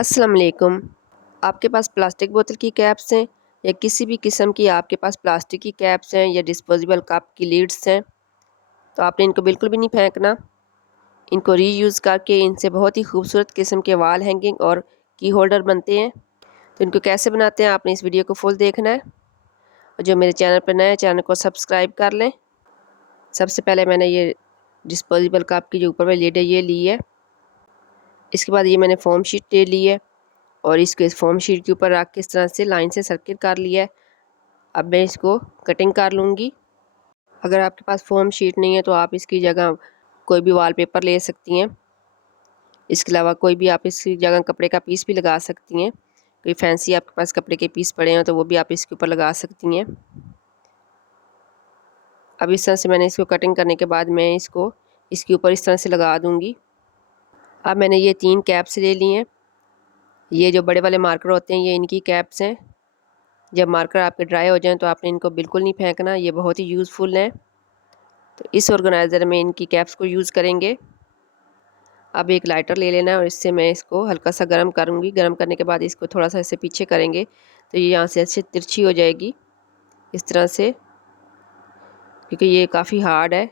अस्सलाम वालेकुम। आपके पास प्लास्टिक बोतल की कैप्स हैं या किसी भी किस्म की आपके पास प्लास्टिक की कैप्स हैं या डिस्पोजेबल कप की लीड्स हैं, तो आपने इनको बिल्कुल भी नहीं फेंकना। इनको रीयूज़ करके इनसे बहुत ही खूबसूरत किस्म के वॉल हैंगिंग और की होल्डर बनते हैं। तो इनको कैसे बनाते हैं आपने इस वीडियो को फुल देखना है, और जो मेरे चैनल पर नए हैं चैनल को सब्सक्राइब कर लें। सबसे पहले मैंने ये डिस्पोजेबल कप की जो ऊपर वाली लिड है ये ली है। इसके बाद ये मैंने फोम शीट ले ली है और इसको इस फोम शीट के ऊपर रख के इस तरह से लाइन से सर्किल कर लिया है। अब मैं इसको कटिंग कर लूँगी। अगर आपके पास फोम शीट नहीं है तो आप इसकी जगह कोई भी वॉलपेपर ले सकती हैं। इसके अलावा कोई भी आप इसकी जगह कपड़े का पीस भी लगा सकती हैं। कोई फैंसी आपके पास कपड़े के पीस पड़े हैं तो वो भी आप इसके ऊपर लगा सकती हैं। अब इस तरह से मैंने इसको कटिंग करने के बाद मैं इसको इसके ऊपर इस तरह से लगा दूँगी। अब मैंने ये 3 कैप्स ले ली हैं। ये जो बड़े वाले मार्कर होते हैं ये इनकी कैप्स हैं। जब मार्कर आपके ड्राई हो जाएं तो आपने इनको बिल्कुल नहीं फेंकना, ये बहुत ही यूज़फुल हैं। तो इस ऑर्गेनाइज़र में इनकी कैप्स को यूज़ करेंगे। अब एक लाइटर ले लेना है और इससे मैं इसको हल्का सा गर्म करूँगी। गर्म करने के बाद इसको थोड़ा सा ऐसे पीछे करेंगे तो ये यहाँ से अच्छी तिरछी हो जाएगी इस तरह से, क्योंकि ये काफ़ी हार्ड है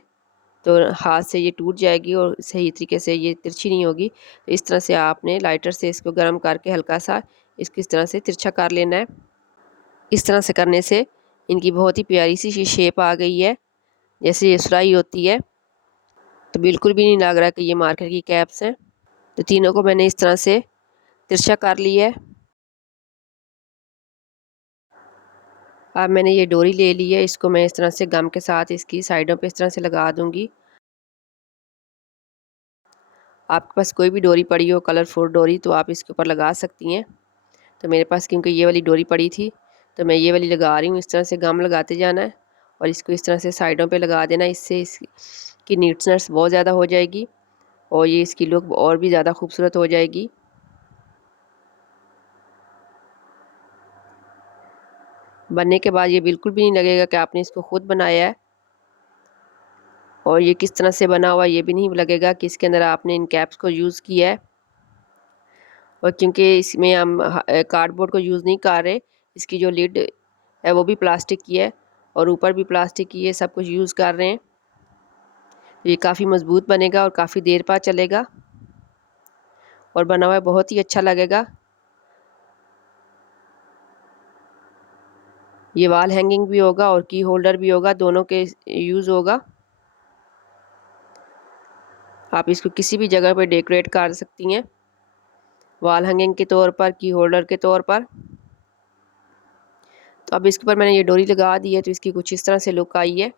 तो हाथ से ये टूट जाएगी और सही तरीके से ये तिरछी नहीं होगी। तो इस तरह से आपने लाइटर से इसको गर्म करके हल्का सा इसको इस तरह से तिरछा कर लेना है। इस तरह से करने से इनकी बहुत ही प्यारी सी शेप आ गई है, जैसे ये सुराही होती है। तो बिल्कुल भी नहीं लग रहा कि ये मार्कर की कैप्स हैं। तो तीनों को मैंने इस तरह से तिरछा कर लिया है। अब मैंने ये डोरी ले ली है, इसको मैं इस तरह से गम के साथ इसकी साइडों पे इस तरह से लगा दूंगी। आपके पास कोई भी डोरी पड़ी हो कलरफुल डोरी तो आप इसके ऊपर लगा सकती हैं। तो मेरे पास क्योंकि ये वाली डोरी पड़ी थी तो मैं ये वाली लगा रही हूँ। इस तरह से गम लगाते जाना है और इसको इस तरह से साइडों पे लगा देना। इससे इसकी नीटनेस बहुत ज़्यादा हो जाएगी और ये इसकी लुक और भी ज़्यादा खूबसूरत हो जाएगी। बनने के बाद ये बिल्कुल भी नहीं लगेगा कि आपने इसको खुद बनाया है, और ये किस तरह से बना हुआ ये भी नहीं लगेगा कि इसके अंदर आपने इन कैप्स को यूज़ किया है। और क्योंकि इसमें हम कार्डबोर्ड को यूज़ नहीं कर रहे, इसकी जो लिड है वो भी प्लास्टिक की है और ऊपर भी प्लास्टिक की है, सब कुछ यूज़ कर रहे हैं। ये काफ़ी मज़बूत बनेगा और काफ़ी देर बाद चलेगा और बना हुआ बहुत ही अच्छा लगेगा। ये वॉल हैंगिंग भी होगा और की होल्डर भी होगा, दोनों के यूज़ होगा। आप इसको किसी भी जगह पर डेकोरेट कर सकती हैं, वॉल हैंगिंग के तौर पर, की होल्डर के तौर पर। तो अब इसके ऊपर मैंने ये डोरी लगा दी है तो इसकी कुछ इस तरह से लुक आई है।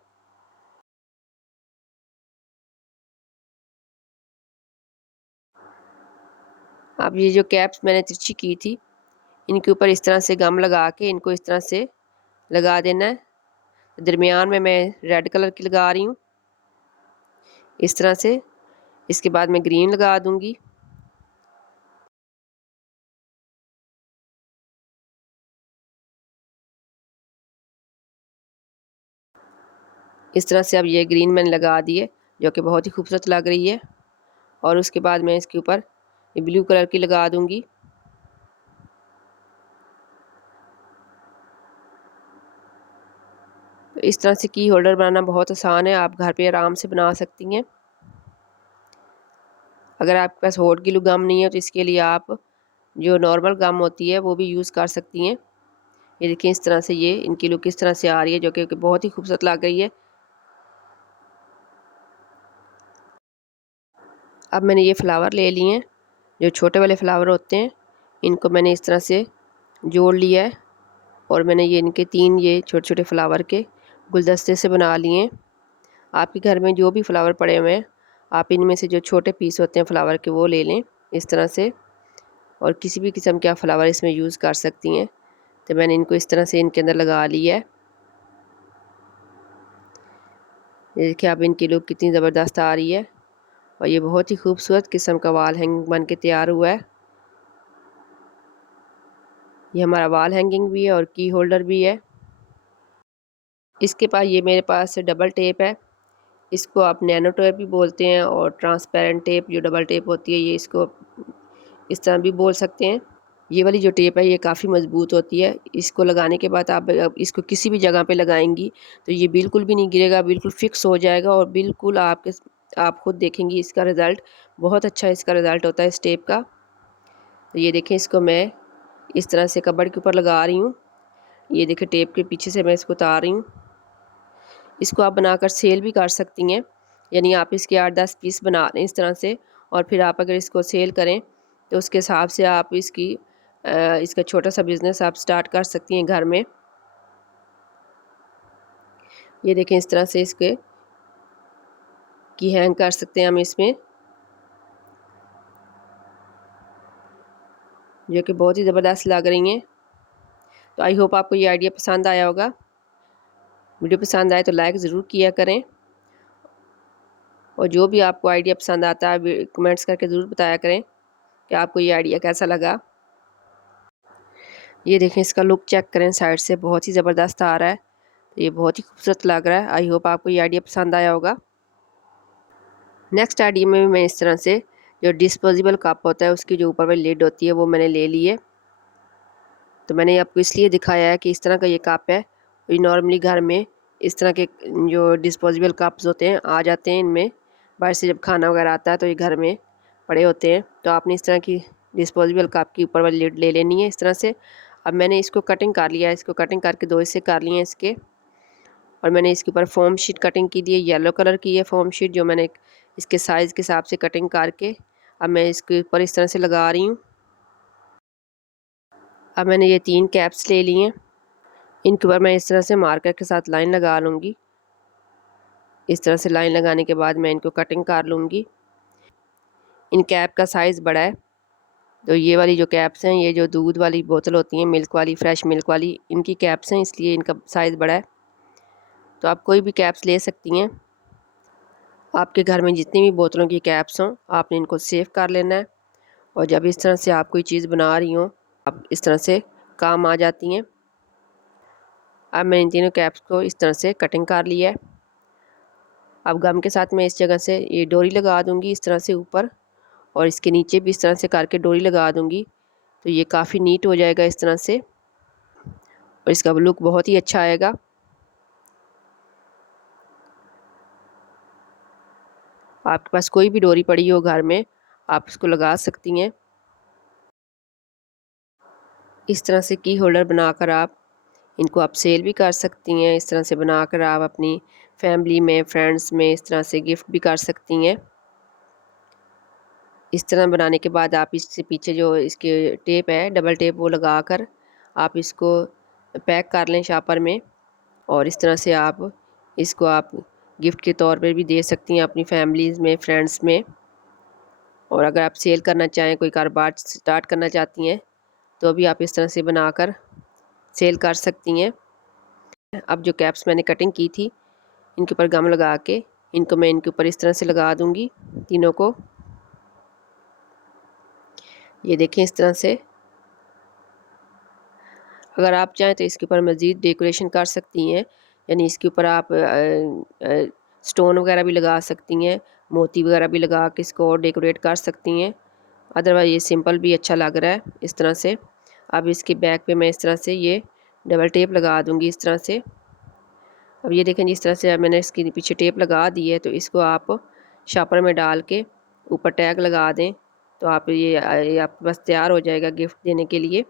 अब ये जो कैप्स मैंने तिरछी की थी इनके ऊपर इस तरह से गम लगा के इनको इस तरह से लगा देना है। दरमियान में मैं रेड कलर की लगा रही हूँ इस तरह से। इसके बाद मैं ग्रीन लगा दूंगी। इस तरह से अब ये ग्रीन मैंने लगा दी है जो कि बहुत ही खूबसूरत लग रही है। और उसके बाद मैं इसके ऊपर ब्लू कलर की लगा दूंगी। तो इस तरह से की होल्डर बनाना बहुत आसान है, आप घर पे आराम से बना सकती हैं। अगर आपके पास हॉट ग्लू गम नहीं है तो इसके लिए आप जो नॉर्मल गम होती है वो भी यूज़ कर सकती हैं। ये देखिए इस तरह से ये इनकी लुक इस तरह से आ रही है जो कि बहुत ही खूबसूरत लग रही है। अब मैंने ये फ्लावर ले लिए हैं, जो छोटे वाले फ्लावर होते हैं, इनको मैंने इस तरह से जोड़ लिया है और मैंने ये इनके 3 ये छोटे छोटे फ्लावर के गुलदस्ते से बना लिए हैं। आपके घर में जो भी फ्लावर पड़े हुए हैं आप इनमें से जो छोटे पीस होते हैं फ्लावर के वो ले लें इस तरह से, और किसी भी किस्म के आप फ्लावर इसमें यूज़ कर सकती हैं। तो मैंने इनको इस तरह से इनके अंदर लगा लिया है। ये देखिए अब इनकी लुक कितनी ज़बरदस्त आ रही है और ये बहुत ही खूबसूरत किस्म का वॉल हैंगिंग बन के तैयार हुआ है। ये हमारा वॉल हैंगिंग भी है और की होल्डर भी है। इसके पास ये मेरे पास डबल टेप है, इसको आप नैनो टेप भी बोलते हैं, और ट्रांसपेरेंट टेप जो डबल टेप होती है ये इसको इस तरह भी बोल सकते हैं। ये वाली जो टेप है ये काफ़ी मज़बूत होती है। इसको लगाने के बाद आप इसको किसी भी जगह पे लगाएंगी तो ये बिल्कुल भी नहीं गिरेगा, बिल्कुल फिक्स हो जाएगा और बिल्कुल आप खुद देखेंगी इसका रिज़ल्ट बहुत अच्छा इसका रिज़ल्ट होता है इस टेप का। तो ये देखें, इसको मैं इस तरह से कबर्ड के ऊपर लगा रही हूँ। ये देखें, टेप के पीछे से मैं इसको उतार रही हूँ। इसको आप बनाकर सेल भी कर सकती हैं, यानी आप इसके 8-10 पीस बना लें इस तरह से, और फिर आप अगर इसको सेल करें तो उसके हिसाब से आप इसका छोटा सा बिज़नेस आप स्टार्ट कर सकती हैं घर में। ये देखें, इस तरह से इसके की हैंग कर सकते हैं हम इसमें, जो कि बहुत ही ज़बरदस्त लग रही हैं। तो आई होप आपको ये आइडिया पसंद आया होगा। वीडियो पसंद आए तो लाइक ज़रूर किया करें, और जो भी आपको आइडिया पसंद आता है कमेंट्स करके ज़रूर बताया करें कि आपको ये आइडिया कैसा लगा। ये देखें, इसका लुक चेक करें, साइड से बहुत ही ज़बरदस्त आ रहा है। ये बहुत ही खूबसूरत लग रहा है। आई होप आपको ये आइडिया पसंद आया होगा। नेक्स्ट आइडिया में मैं इस तरह से जो डिस्पोजेबल कप होता है उसकी जो ऊपर वाली लिड होती है वो मैंने ले ली है। तो मैंने आपको इसलिए दिखाया है कि इस तरह का ये कप है। ये नॉर्मली घर में इस तरह के जो डिस्पोजेबल कप्स होते हैं आ जाते हैं इनमें, बाहर से जब खाना वगैरह आता है तो ये घर में पड़े होते हैं। तो आपने इस तरह की डिस्पोजेबल कप की ऊपर वाली लिड ले लेनी है इस तरह से। अब मैंने इसको कटिंग कर लिया है, इसको कटिंग करके 2 हिस्से कर लिए हैं इसके, और मैंने इसके ऊपर फोम शीट कटिंग की दी है, येलो कलर की है फोम शीट, जो मैंने इसके साइज़ के हिसाब से कटिंग करके अब मैं इसके ऊपर इस तरह से लगा रही हूँ। अब मैंने ये 3 कैप्स ले ली हैं, इनके ऊपर मैं इस तरह से मार्कर के साथ लाइन लगा लूँगी। इस तरह से लाइन लगाने के बाद मैं इनको कटिंग कर लूँगी। इन कैप का साइज़ बड़ा है, तो ये वाली जो कैप्स हैं, ये जो दूध वाली बोतल होती हैं, मिल्क वाली, फ्रेश मिल्क वाली, इनकी कैप्स हैं, इसलिए इनका साइज़ बड़ा है। तो आप कोई भी कैप्स ले सकती हैं। आपके घर में जितनी भी बोतलों की कैप्स हों, आपने इनको सेव कर लेना है, और जब इस तरह से आप कोई चीज़ बना रही हो आप इस तरह से काम आ जाती हैं। अब मैंने इन तीनों कैप्स को इस तरह से कटिंग कर लिया है। अब गम के साथ मैं इस जगह से ये डोरी लगा दूंगी इस तरह से ऊपर, और इसके नीचे भी इस तरह से करके डोरी लगा दूंगी, तो ये काफ़ी नीट हो जाएगा इस तरह से, और इसका लुक बहुत ही अच्छा आएगा। आपके पास कोई भी डोरी पड़ी हो घर में, आप इसको लगा सकती हैं। इस तरह से की होल्डर बनाकर इनको आप सेल भी कर सकती हैं। इस तरह से बनाकर आप अपनी फैमिली में, फ्रेंड्स में इस तरह से गिफ्ट भी कर सकती हैं। इस तरह बनाने के बाद आप इससे पीछे जो इसके टेप है, डबल टेप, वो लगाकर आप इसको पैक कर लें शापर में, और इस तरह से इसको आप गिफ्ट के तौर पे भी दे सकती हैं अपनी फैमिलीज़ में, फ्रेंड्स में। और अगर आप सेल करना चाहें, कोई कारोबार स्टार्ट करना चाहती हैं, तो भी आप इस तरह से बनाकर सेल कर सकती हैं। अब जो कैप्स मैंने कटिंग की थी, इनके ऊपर गम लगा के इनको मैं इनके ऊपर इस तरह से लगा दूंगी तीनों को। ये देखें, इस तरह से। अगर आप चाहें तो इसके ऊपर मज़ीद डेकोरेशन कर सकती हैं, यानी इसके ऊपर आप स्टोन वगैरह भी लगा सकती हैं, मोती वगैरह भी लगा के इसको और डेकोरेट कर सकती हैं। अदरवाइज़ ये सिंपल भी अच्छा लग रहा है इस तरह से। अब इसके बैक पे मैं इस तरह से ये डबल टेप लगा दूंगी इस तरह से। अब ये देखें, जिस तरह से अब मैंने इसके पीछे टेप लगा दी है, तो इसको आप शापर में डाल के ऊपर टैग लगा दें, तो ये आपके पास तैयार हो जाएगा गिफ्ट देने के लिए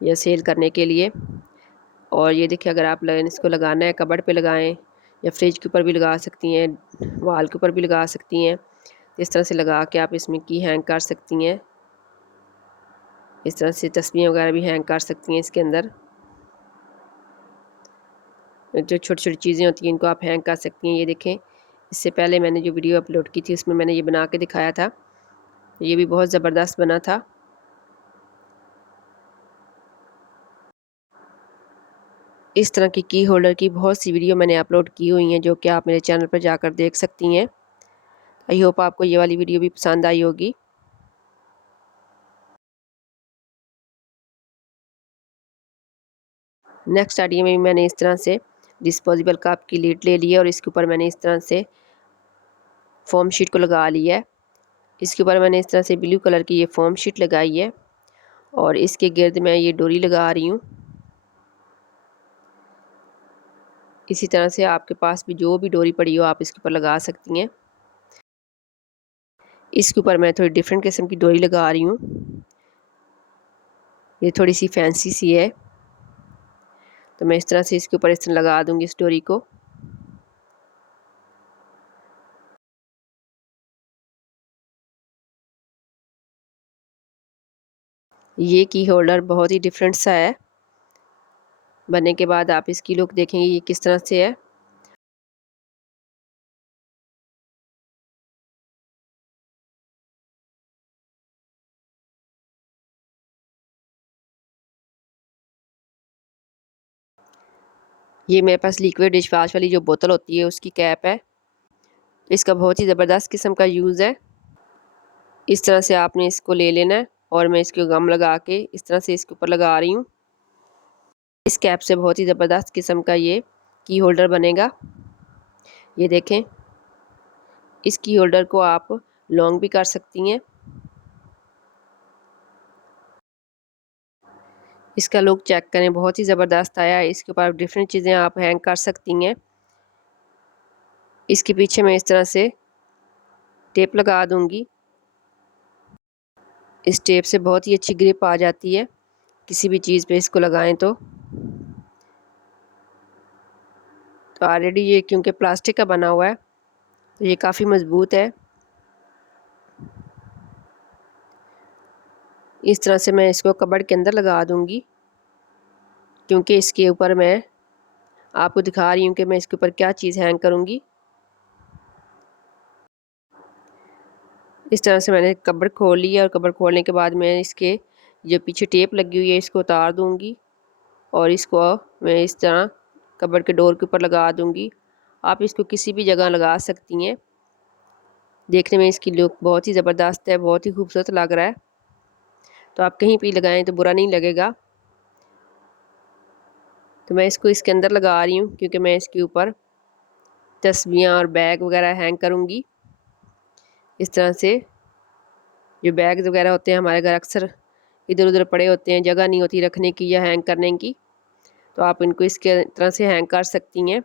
या सेल करने के लिए। और ये देखिए, अगर आप इसको लगाना है कबर्ड पे लगाएं, या फ्रिज के ऊपर भी लगा सकती हैं, वॉल के ऊपर भी लगा सकती हैं। इस तरह से लगा के आप इसमें की हैंग कर सकती हैं। इस तरह से तस्वीरें वगैरह भी हैंग कर सकती हैं इसके अंदर। जो छोटी छोटी चीज़ें होती हैं इनको आप हैंग कर सकती हैं। ये देखें, इससे पहले मैंने जो वीडियो अपलोड की थी उसमें मैंने ये बना के दिखाया था, ये भी बहुत ज़बरदस्त बना था। इस तरह की होल्डर की बहुत सी वीडियो मैंने अपलोड की हुई हैं, जो कि आप मेरे चैनल पर जाकर देख सकती हैं। आई होप आपको ये वाली वीडियो भी पसंद आई होगी। नेक्स्ट आइडिया में मैंने इस तरह से डिस्पोजेबल कप की लीड ले ली है, और इसके ऊपर मैंने इस तरह से फोम शीट को लगा लिया है। इसके ऊपर मैंने इस तरह से ब्लू कलर की ये फोम शीट लगाई है और इसके गिर्द मैं ये डोरी लगा रही हूँ। इसी तरह से आपके पास भी जो भी डोरी पड़ी हो आप इसके ऊपर लगा सकती हैं। इसके ऊपर मैं थोड़ी डिफरेंट किस्म की डोरी लगा रही हूँ, ये थोड़ी सी फैंसी सी है, तो मैं इस तरह से इसके ऊपर इस तरह लगा दूँगी इस डोरी को। ये की होल्डर बहुत ही डिफरेंट सा है। बनने के बाद आप इसकी लुक देखेंगे ये किस तरह से है। ये मेरे पास लिक्विड डिश वाश वाली जो बोतल होती है उसकी कैप है। इसका बहुत ही ज़बरदस्त किस्म का यूज़ है। इस तरह से आपने इसको ले लेना है और मैं इसको गम लगा के इस तरह से इसके ऊपर लगा रही हूँ। इस कैप से बहुत ही ज़बरदस्त किस्म का ये की होल्डर बनेगा। ये देखें, इस की होल्डर को आप लॉन्ग भी कर सकती हैं। इसका लुक चेक करें, बहुत ही ज़बरदस्त आया है। इसके ऊपर डिफरेंट चीज़ें आप हैंग कर सकती हैं। इसके पीछे मैं इस तरह से टेप लगा दूंगी। इस टेप से बहुत ही अच्छी ग्रिप आ जाती है किसी भी चीज़ पे इसको लगाएं तो ऑलरेडी ये क्योंकि प्लास्टिक का बना हुआ है तो ये काफ़ी मज़बूत है। इस तरह से मैं इसको कबर्ड के अंदर लगा दूंगी, क्योंकि इसके ऊपर मैं आपको दिखा रही हूँ कि मैं इसके ऊपर क्या चीज़ हैंग करूँगी। इस तरह से मैंने कबर्ड खोल लिया और कबर्ड खोलने के बाद मैं इसके जो पीछे टेप लगी हुई है इसको उतार दूँगी और इसको मैं इस तरह कबर्ड के डोर के ऊपर लगा दूँगी। आप इसको किसी भी जगह लगा सकती हैं। देखने में इसकी लुक बहुत ही ज़बरदस्त है, बहुत ही खूबसूरत लग रहा है, तो आप कहीं भी लगाएं तो बुरा नहीं लगेगा। तो मैं इसको इसके अंदर लगा रही हूँ क्योंकि मैं इसके ऊपर तस्बीहां और बैग वगैरह हैंग करूँगी। इस तरह से जो बैग्स वगैरह होते हैं हमारे घर अक्सर इधर उधर पड़े होते हैं, जगह नहीं होती रखने की या हैंग करने की, तो आप इनको इसके तरह से हैंग कर सकती हैं।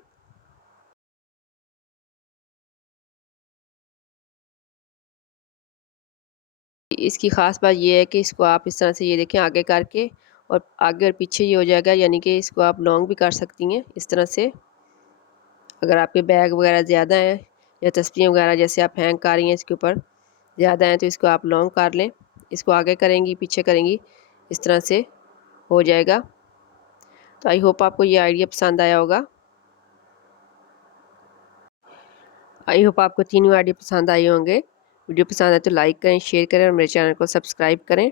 इसकी ख़ास बात ये है कि इसको आप इस तरह से ये देखें आगे करके और आगे और पीछे ये हो जाएगा, यानी कि इसको आप लॉन्ग भी कर सकती हैं इस तरह से। अगर आपके बैग वगैरह ज़्यादा हैं या तस्वीरें वगैरह जैसे आप हैंग कर रही हैं इसके ऊपर ज़्यादा हैं तो इसको आप लॉन्ग कर लें। इसको आगे करेंगी पीछे करेंगी इस तरह से हो जाएगा। तो आई होप आपको ये आइडिया पसंद आया होगा। आई होप आपको तीनों आइडिया पसंद आए होंगे। वीडियो पसंद आए तो लाइक करें, शेयर करें और मेरे चैनल को सब्सक्राइब करें।